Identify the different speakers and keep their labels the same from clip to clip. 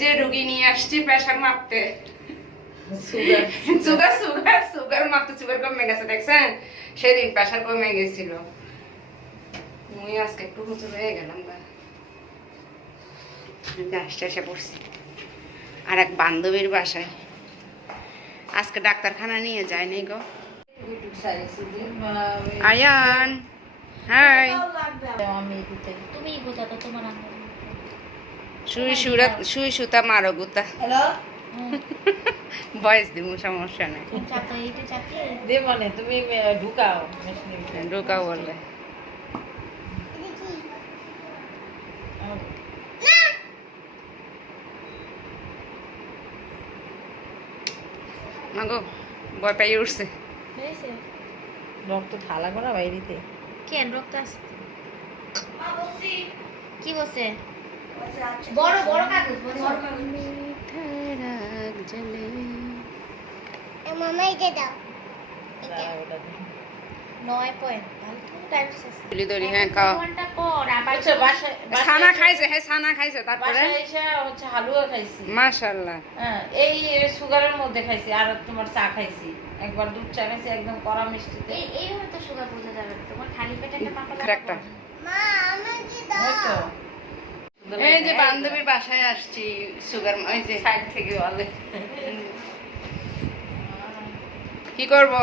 Speaker 1: যে রুগী নিয়ে আসছি প্রেশার মাপতে।
Speaker 2: সুগার
Speaker 1: সুগার সুগার মাপতে সুগার কমে গেছে দেখছেন? সেদিন প্রেশার কমে গেছিল। মুই আজকে একটু হয়ে গেলাম আসতে এসে পড়ছি। আর এক বান্ধবীর বাসায়। আজকে ডাক্তারখানা নিয়ে যায়নি গো। আয়ান হাই।
Speaker 3: তুমি তোমার
Speaker 1: শুই সুরা শুই সুতা মারো গুতা
Speaker 2: হ্যালো?
Speaker 1: বয়স দিব সমস্যা নাই।
Speaker 3: চাপো এইটা চাপিয়ে
Speaker 2: দে মানে তুমি ঢুকাও মেশিনের
Speaker 1: বললে মাগো বয় পাই উঠছে।
Speaker 2: রক্ত থালা করা বাইরেতে।
Speaker 3: কেন রক্ত আসছে কি বসে বড় বড় কাগজ বড় কাগজ।
Speaker 1: হ্যাঁ হ্যাঁ
Speaker 2: হ্যাঁ, এই সুগারের মধ্যে খাইছি আর তোমার চা খাইছি। একবার দুধ চা খাইছি একদম কড়া মিষ্টিতে।
Speaker 3: এই এইভাবে তো সুগার বোঝা যাবে না। তোমার খালি পেটে একটা
Speaker 1: এই যে বান্ধবীর বাসায় আসছি সুগার ওই যে।
Speaker 2: সাইড থেকে বলে।
Speaker 1: কি করব?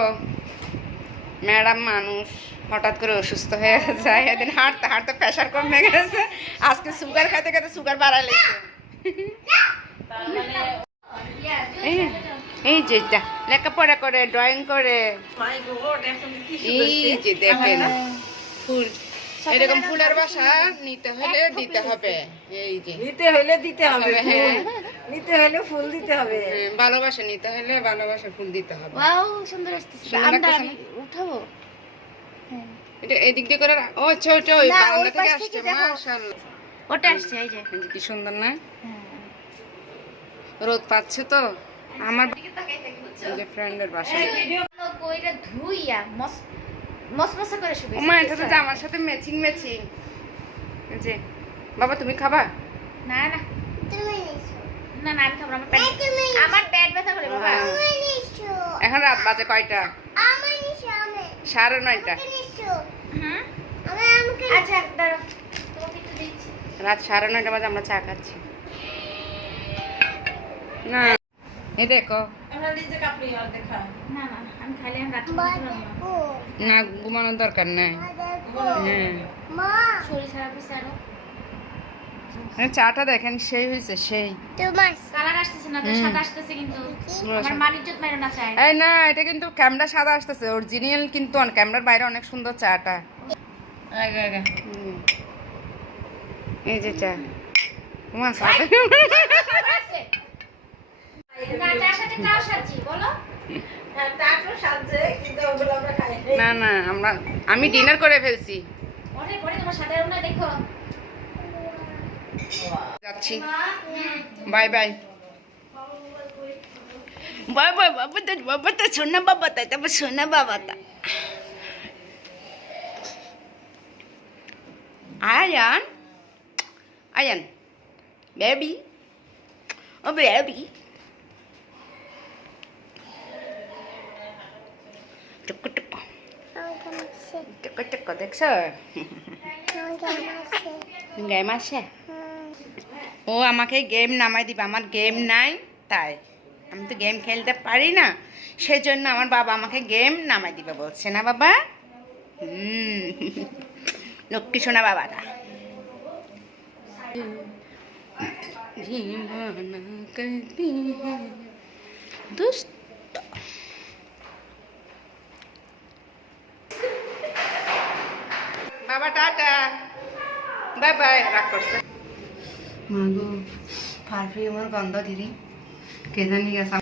Speaker 1: ম্যাডাম মানুষ হঠাৎ করে অসুস্থ হয়ে যায় এদিন হাঁটতে হাঁটতে প্রেশার কমে গেছে। আজকে সুগার খেতে খেতে সুগার লেগেছে।
Speaker 2: মানে
Speaker 1: এই যে লেখাপড়া করে ড্রয়িং করে। এই যে দেখেন ফুল। এরকম ফুলের বাসা নিতে হলে দিতে হবে। এই যে।
Speaker 2: নিতে হইলে দিতে হবে
Speaker 1: হ্যাঁ।
Speaker 2: নিতে হইলে ফুল দিতে হবে।
Speaker 1: হ্যাঁ, ভালোবাসা নিতে হলে ভালোবাসা ফুল দিতে হবে।
Speaker 3: ওয়াও সুন্দর আমরা উঠাবো। হ্যাঁ।
Speaker 1: এটা এদিক দিয়ে করে ও ছোট ওই
Speaker 3: না, ওই
Speaker 1: বারান্দা থেকে আসছে মাশাআল্লাহ।
Speaker 3: ওটা আসছে এই যে।
Speaker 1: কি সুন্দর না?
Speaker 3: হ্যাঁ।
Speaker 1: রোদ পাচ্ছে তো। আমার
Speaker 3: দিকে তাকাই
Speaker 1: যে ফ্রেন্ডের বাসা।
Speaker 3: কইরা ধুইয়া মস মসমসা করে শুবে
Speaker 1: ওমা এটা তো জামার সাথে ম্যাচিং ম্যাচিং যে বাবা তুমি খাবা?
Speaker 3: না না। না না আমি খাব না, আমার পেট আমার পেট ব্যথা করে বাবা।
Speaker 1: এখন রাত বাজে কয়টা? সাড়ে নয়টা।
Speaker 3: হুম? আচ্ছা দাঁড়াও তোমাকে একটু দিচ্ছি।
Speaker 1: রাত সাড়ে নয়টা বাজে আমরা চা খাচ্ছি। না। এ দেখো
Speaker 3: না
Speaker 1: ঘুমানোর দরকার নেই। হ্যাঁ। মানে চাটা দেখেন সেই হয়েছে সেই।
Speaker 3: না তো
Speaker 1: হুম।
Speaker 3: সাদা আসতেছে কিন্তু।
Speaker 1: পুরো
Speaker 3: আমার
Speaker 1: সাদা।
Speaker 3: মানিজ্জত মেরো না চাই
Speaker 1: এই না এটা কিন্তু ক্যামেরা সাদা আসতেছে অরিজিনাল কিন্তু ক্যামেরার বাইরে অনেক সুন্দর চাটা।
Speaker 2: আগে আগে।
Speaker 1: হুম। এই যে চা। তোমার সাথে
Speaker 3: না
Speaker 2: হ্যাঁ।
Speaker 1: না। না আমরা আমি ডিনার করে ফেলছি।
Speaker 3: পরে পরে তোমার সাথে না দেখো।
Speaker 1: যাচ্ছি। Bye bye. বাই বাই বাবা তো বাবা তো সোনা বাবা তাই তারপর সোনা বাবা তা আয়ান আয়ান বেবি ও বেবি। টুকু টুকু। টুকু টুকু দেখছ? গেম আসে? ও আমাকে গেম নামাই দিবে আমার গেম নাই তাই। আমি তো গেম খেলতে পারি না। সেই জন্য আমার বাবা আমাকে গেম নামাই দিবে বলছে না বাবা? হুম। লক্ষ্মী সোনা বাবারা। জীবন কবি বাবা, টাটা। বাই বাই, রাগ করছে। মাগো পারফিউমের গন্ধ দিদি। কে জানি গেছে।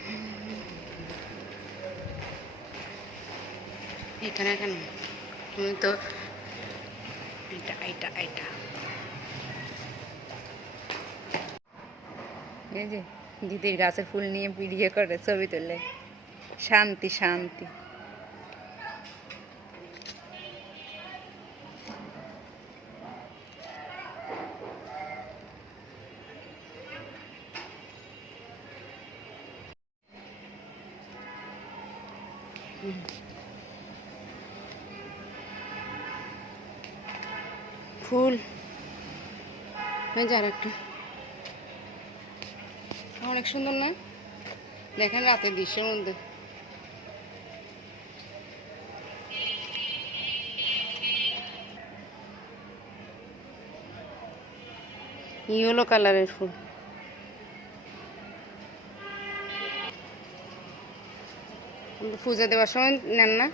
Speaker 1: এখানে কেন? তুমি তো এটা এটা এটা এই যে, দিদির গাছের ফুল নিয়ে ভিডিও করে ছবি তুলে। শান্তি শান্তি। ফুল। এই যে আর একটা অনেক সুন্দর না? দেখেন রাতের দৃশ্যের মধ্যে। ইয়েলো কালারের ফুল। পূজা দেওয়ার সময় নেন না।